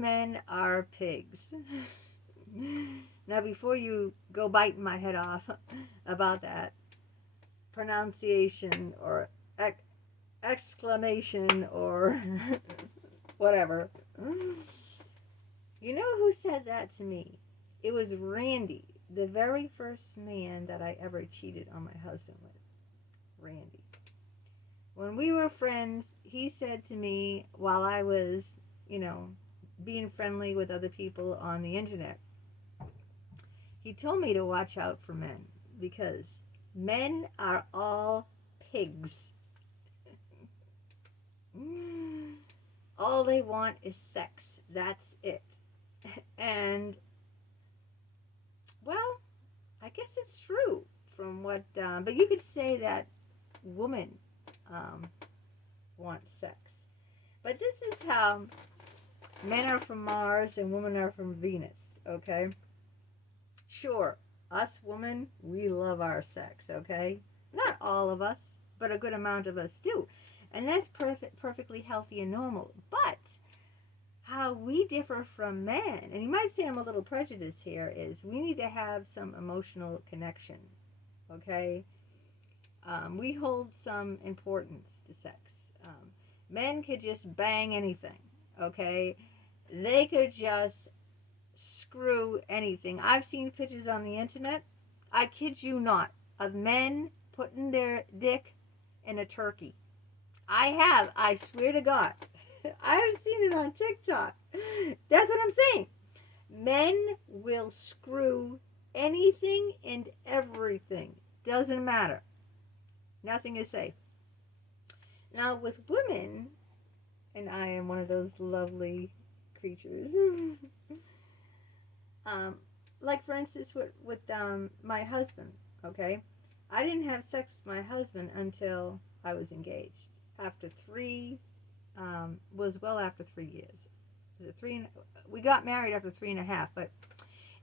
men are pigs. Now, before you go biting my head off about that pronunciation or exclamation or whatever, you know who said that to me? It was Randy, the very first man that I ever cheated on my husband with. Randy. When we were friends, he said to me while I was, you know, being friendly with other people on the internet, he told me to watch out for men because men are all pigs. All they want is sex. That's it. And, well, I guess it's true from what, but you could say that women want sex. But this is how men are from Mars and women are from Venus, okay? Sure, us women, we love our sex, okay? Not all of us, but a good amount of us do. And that's perfectly healthy and normal. But how we differ from men, and you might say I'm a little prejudiced here, is we need to have some emotional connection, okay? We hold some importance to sex. Men could just bang anything, okay? They could just screw anything. I've seen pictures on the internet, I kid you not, of men putting their dick in a turkey. I swear to God. I have seen it on TikTok. That's what I'm saying. Men will screw anything and everything. Doesn't matter. Nothing is safe. Now with women, and I am one of those lovely creatures. Like for instance with my husband, okay? I didn't have sex with my husband until I was engaged. After well after 3 years. Was it we got married after 3.5, but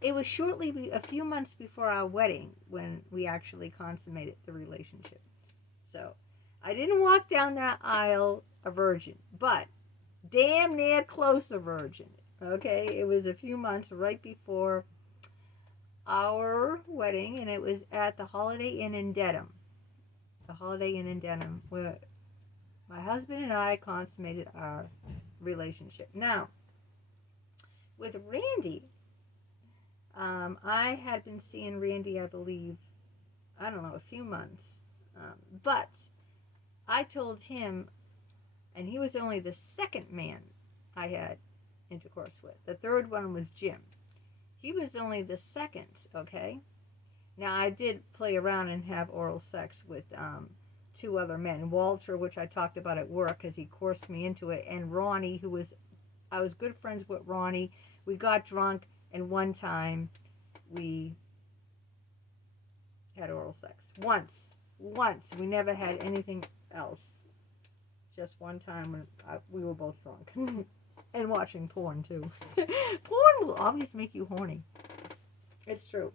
it was a few months before our wedding when we actually consummated the relationship. So I didn't walk down that aisle a virgin, but damn near close a virgin. Okay, it was a few months right before our wedding, and it was at the Holiday Inn in Dedham. The Holiday Inn in Dedham, where my husband and I consummated our relationship. Now, with Randy, I had been seeing Randy, I believe, I don't know, a few months. But I told him, and he was only the second man I had intercourse with. The third one was Jim. He was only the second, okay? Now, I did play around and have oral sex with 2 other men. Walter, which I talked about at work because he coursed me into it, and Ronnie, I was good friends with Ronnie. We got drunk, and one time we had oral sex. Once. We never had anything else. Just one time when we were both drunk. And watching porn, too. Porn will always make you horny. It's true.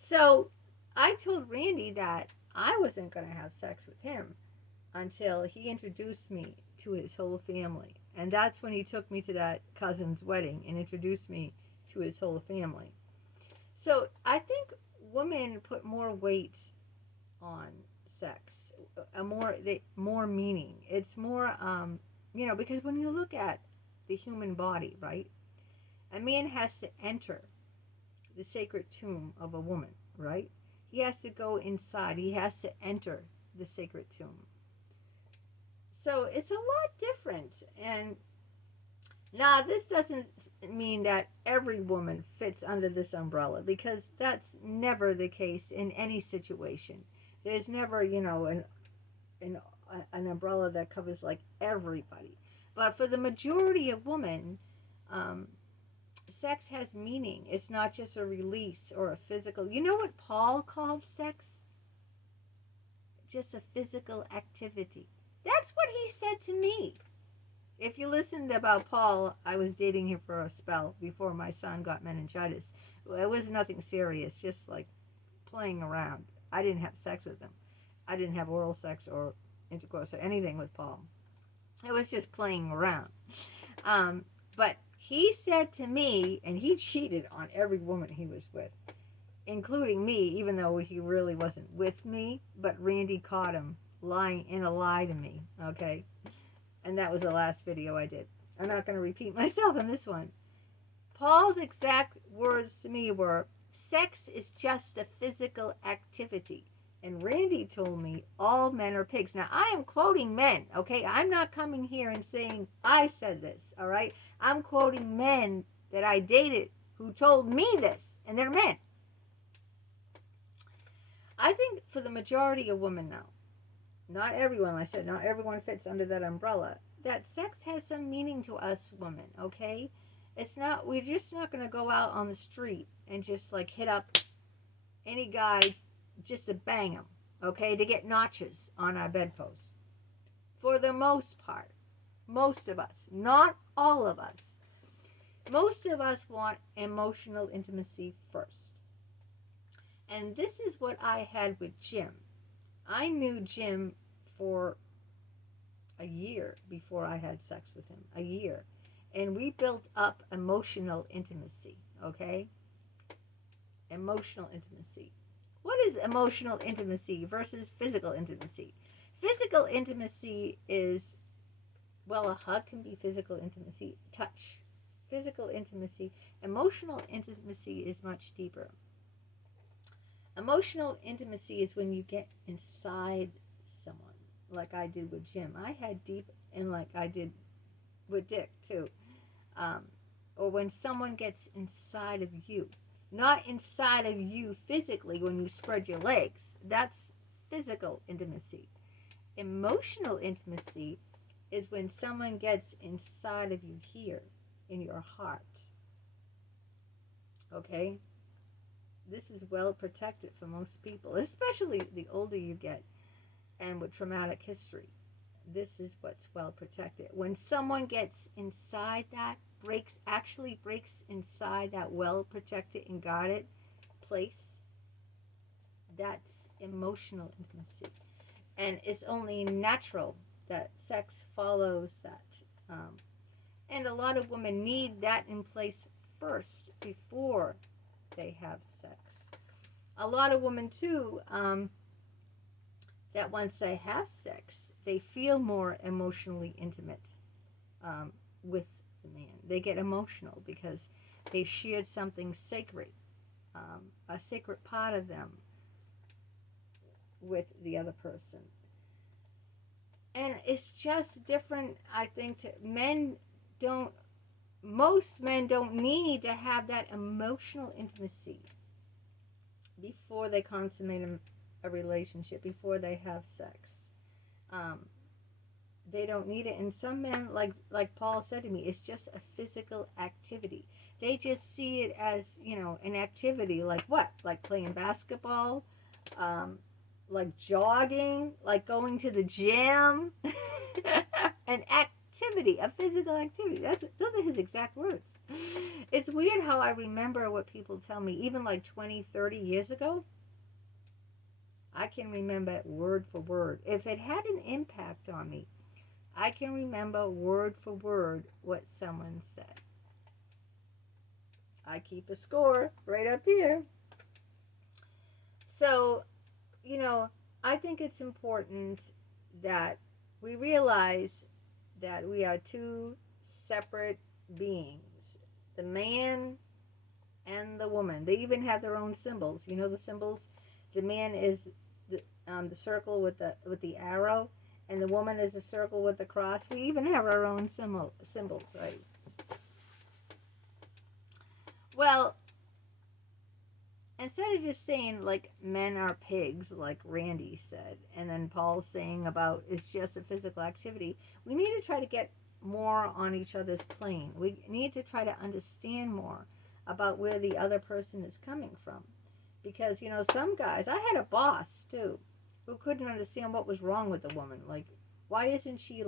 So, I told Randy that I wasn't going to have sex with him until he introduced me to his whole family. And that's when he took me to that cousin's wedding and introduced me to his whole family. So, I think women put more weight on sex, more meaning. It's more, because when you look at the human body, right, a man has to enter the sacred tomb of a woman, right? He has to go inside. He has to enter the sacred tomb. So it's a lot different. And now this doesn't mean that every woman fits under this umbrella, because that's never the case in any situation. There's never, an umbrella that covers like everybody. But for the majority of women, sex has meaning. It's not just a release or a physical. You know what Paul called sex? Just a physical activity. That's what he said to me. If you listened about Paul, I was dating him for a spell before my son got meningitis. It was nothing serious, just like playing around. I didn't have sex with him. I didn't have oral sex or intercourse or anything with Paul. It was just playing around. But he said to me, and he cheated on every woman he was with, including me, even though he really wasn't with me, but Randy caught him lying in a lie to me, okay? And that was the last video I did. I'm not going to repeat myself in this one. Paul's exact words to me were, sex is just a physical activity. And Randy told me all men are pigs. Now, I am quoting men, okay? I'm not coming here and saying I said this, all right? I'm quoting men that I dated who told me this, and they're men. I think for the majority of women now, not everyone, like I said, not everyone fits under that umbrella, that sex has some meaning to us women, okay? It's not, we're just not going to go out on the street and just like hit up any guy just to bang him, okay, to get notches on our bedpost. For the most part, most of us, not all of us, most of us want emotional intimacy first. And this is what I had with Jim. I knew Jim for a year before I had sex with him, a year. And we built up emotional intimacy, okay? Emotional intimacy. What is emotional intimacy versus physical intimacy? Physical intimacy is, well, a hug can be physical intimacy, touch, physical intimacy. Emotional intimacy is much deeper. Emotional intimacy is when you get inside someone, like I did with Jim. I had deep, and like I did with Dick too. Or when someone gets inside of you. Not inside of you physically when you spread your legs. That's physical intimacy. Emotional intimacy is when someone gets inside of you here, in your heart. Okay? This is well protected for most people, especially the older you get and with traumatic history. This is what's well protected. When someone gets inside that, breaks inside that well protected and guarded place, that's emotional intimacy. And it's only natural that sex follows that. And a lot of women need that in place first before they have sex. A lot of women too, that once they have sex, they feel more emotionally intimate with the man. They get emotional because they shared something sacred, a sacred part of them with the other person. And it's just different, I think, most men don't need to have that emotional intimacy before they consummate a relationship, before they have sex. They don't need it. And some men, like Paul said to me, it's just a physical activity. They just see it as, an activity. Like what? Like playing basketball, like jogging, like going to the gym. An activity, a physical activity. Those are his exact words. It's weird how I remember what people tell me, even like 20, 30 years ago. I can remember it word for word. If it had an impact on me, I can remember word for word what someone said. I keep a score right up here. So, I think it's important that we realize that we are two separate beings. The man and the woman. They even have their own symbols. You know the symbols? The man is the circle with the arrow, and the woman is a circle with the cross. We even have our own symbols, right? Well, instead of just saying like men are pigs, like Randy said, and then Paul saying about it's just a physical activity, we need to try to get more on each other's plane. We need to try to understand more about where the other person is coming from. Because, some guys, I had a boss too, who couldn't understand what was wrong with the woman. Like, why isn't she,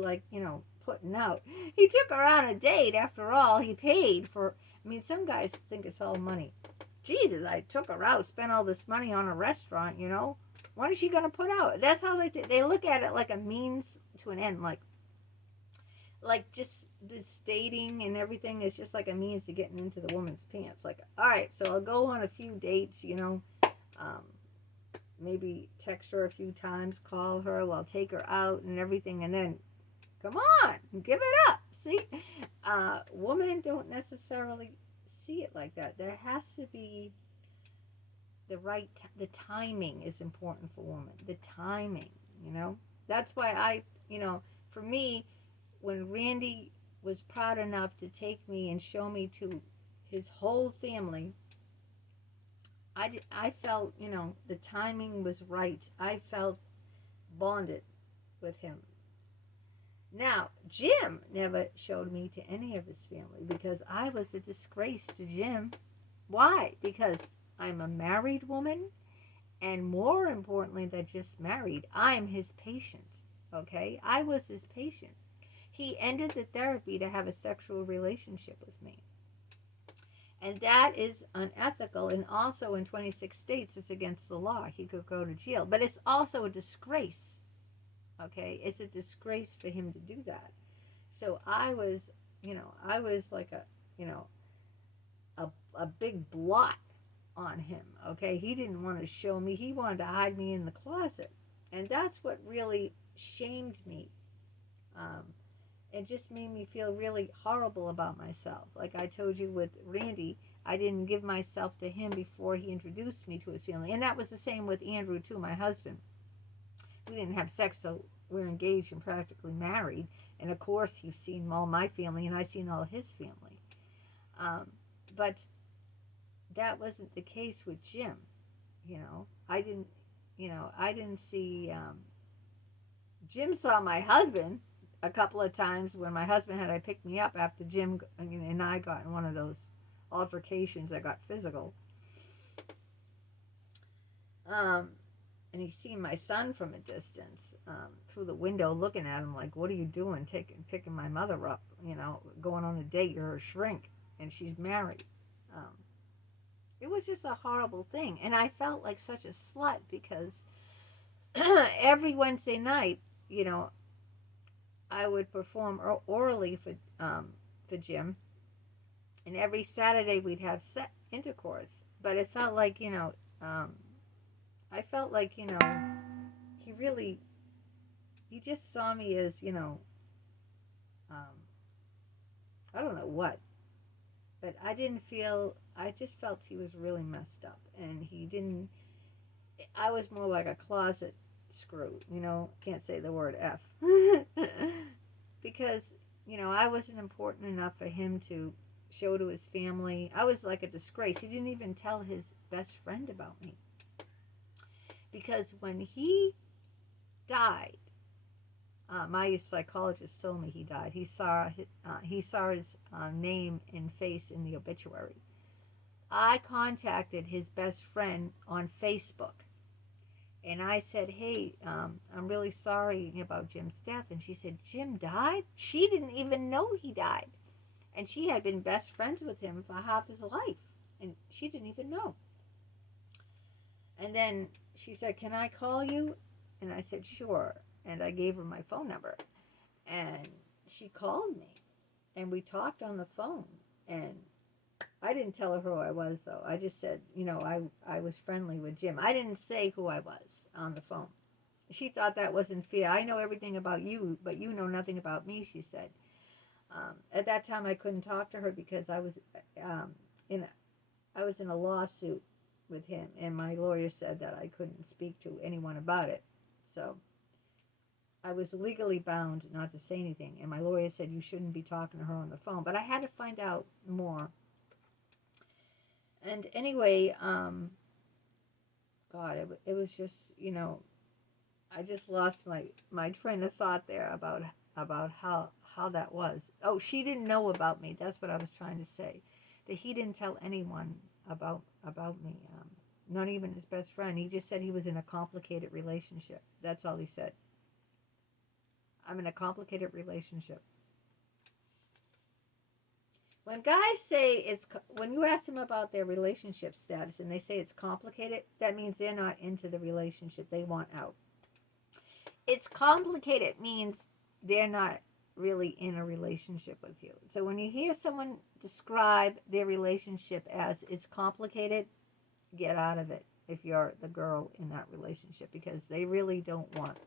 putting out? He took her on a date. After all, he paid for, some guys think it's all money. Jesus, I took her out, spent all this money on a restaurant, When is she going to put out? That's how they look at it, like a means to an end. Like just this dating and everything is just like a means to getting into the woman's pants. Like, all right, so I'll go on a few dates, um, maybe text her a few times, call her, well, take her out and everything, and then come on, give it up. See, women don't necessarily see it like that. There has to be the timing is important for women. The timing, that's why for me, when Randy was proud enough to take me and show me to his whole family, I felt, the timing was right. I felt bonded with him. Now, Jim never showed me to any of his family because I was a disgrace to Jim. Why? Because I'm a married woman, and more importantly than just married, I'm his patient. Okay? I was his patient. He ended the therapy to have a sexual relationship with me. And that is unethical, and also in 26 states it's against the law. He could go to jail. But it's also a disgrace. Okay? It's a disgrace for him to do that. So I was like a big blot on him. Okay? He didn't want to show me. He wanted to hide me in the closet. And that's what really shamed me. It just made me feel really horrible about myself. Like I told you with Randy, I didn't give myself to him before he introduced me to his family. And that was the same with Andrew, too, my husband. We didn't have sex till we were engaged and practically married. And, of course, he's seen all my family, and I've seen all his family. But that wasn't the case with Jim. I didn't see... Jim saw my husband a couple of times when my husband had to pick me up after Jim and I got in one of those altercations that got physical. And he seen my son from a distance through the window looking at him like, what are you doing picking my mother up, going on a date? You're her shrink and she's married. It was just a horrible thing. And I felt like such a slut because every Wednesday night, I would perform orally for Jim, and every Saturday we'd have intercourse. But it felt like I felt like he just saw me as I don't know what, but I just felt he was really messed up, and he didn't. I was more like a closet screw, can't say the word F. Because, I wasn't important enough for him to show to his family. I was like a disgrace. He didn't even tell his best friend about me. Because when he died, my psychologist told me he died. He saw his name and face in the obituary. I contacted his best friend on Facebook. And I said, hey, I'm really sorry about Jim's death. And she said, Jim died? She didn't even know he died. And she had been best friends with him for half his life. And she didn't even know. And then she said, can I call you? And I said, sure. And I gave her my phone number. And she called me. And we talked on the phone. And I didn't tell her who I was, though. I just said, I was friendly with Jim. I didn't say who I was on the phone. She thought that wasn't fair. I know everything about you, but you know nothing about me, she said. At that time, I couldn't talk to her because I was in a lawsuit with him, and my lawyer said that I couldn't speak to anyone about it. So I was legally bound not to say anything, and my lawyer said you shouldn't be talking to her on the phone. But I had to find out more. And anyway, God, it was just, I just lost my train of thought there about how that was. Oh, she didn't know about me. That's what I was trying to say. That he didn't tell anyone about me, not even his best friend. He just said he was in a complicated relationship. That's all he said. I'm in a complicated relationship. When guys say when you ask them about their relationship status and they say it's complicated, that means they're not into the relationship. They want out. It's complicated means they're not really in a relationship with you. So when you hear someone describe their relationship as it's complicated, get out of it if you're the girl in that relationship, because they really don't want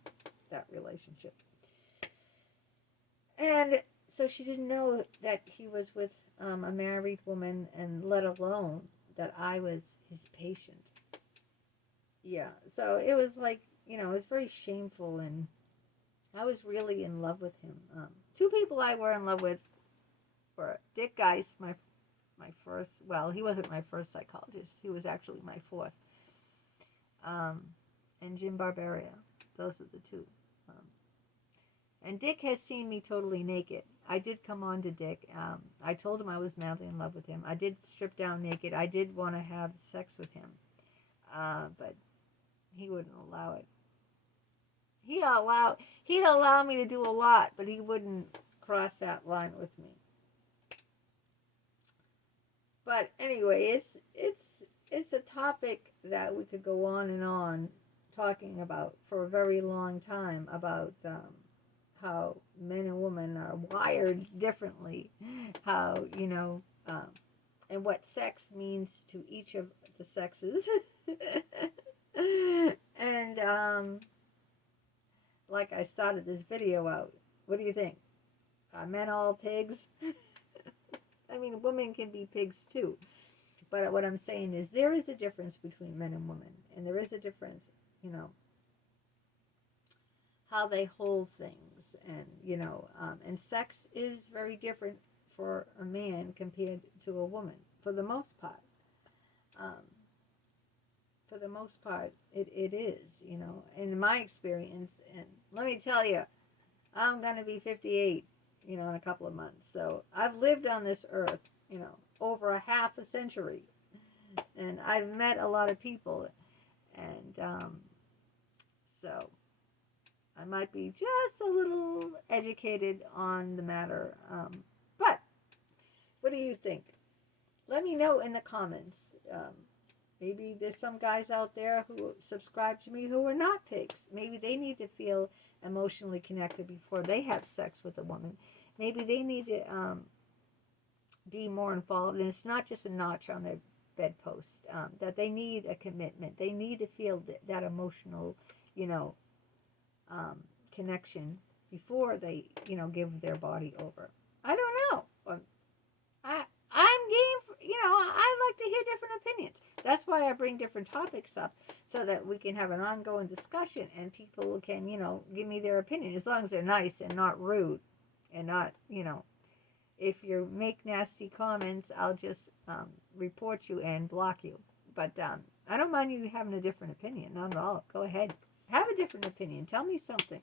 that relationship. And so she didn't know that he was with a married woman, and let alone that I was his patient. Yeah, so it was like, it was very shameful, and I was really in love with him. Two people I were in love with were Dick Geist, my first, well, he wasn't my first psychologist. He was actually my fourth. And Jim Barbaria. Those are the two. And Dick has seen me totally naked. I did come on to Dick. I told him I was madly in love with him. I did strip down naked. I did want to have sex with him. But he wouldn't allow it. He'd allow me to do a lot, but he wouldn't cross that line with me. But anyway, it's a topic that we could go on talking about for a very long time, about how men and women are wired differently, how, and what sex means to each of the sexes. And like I started this video out, what do you think? Are men all pigs? I mean, women can be pigs too. But what I'm saying is there is a difference between men and women. And there is a difference, how they hold things. And, and sex is very different for a man compared to a woman, for the most part. For the most part, it is, in my experience. And let me tell you, I'm going to be 58, in a couple of months. So I've lived on this earth, over a half a century. And I've met a lot of people. And so I might be just a little educated on the matter. But what do you think? Let me know in the comments. Maybe there's some guys out there who subscribe to me who are not pigs. Maybe they need to feel emotionally connected before they have sex with a woman. Maybe they need to be more involved. And it's not just a notch on their bedpost. That they need a commitment. They need to feel that emotional, connection before they, give their body over. I don't know. I'm game for, I like to hear different opinions. That's why I bring different topics up, so that we can have an ongoing discussion and people can, give me their opinion, as long as they're nice and not rude and not, if you make nasty comments, I'll just report you and block you. But I don't mind you having a different opinion, not at all. Go ahead. Have a different opinion. Tell me something.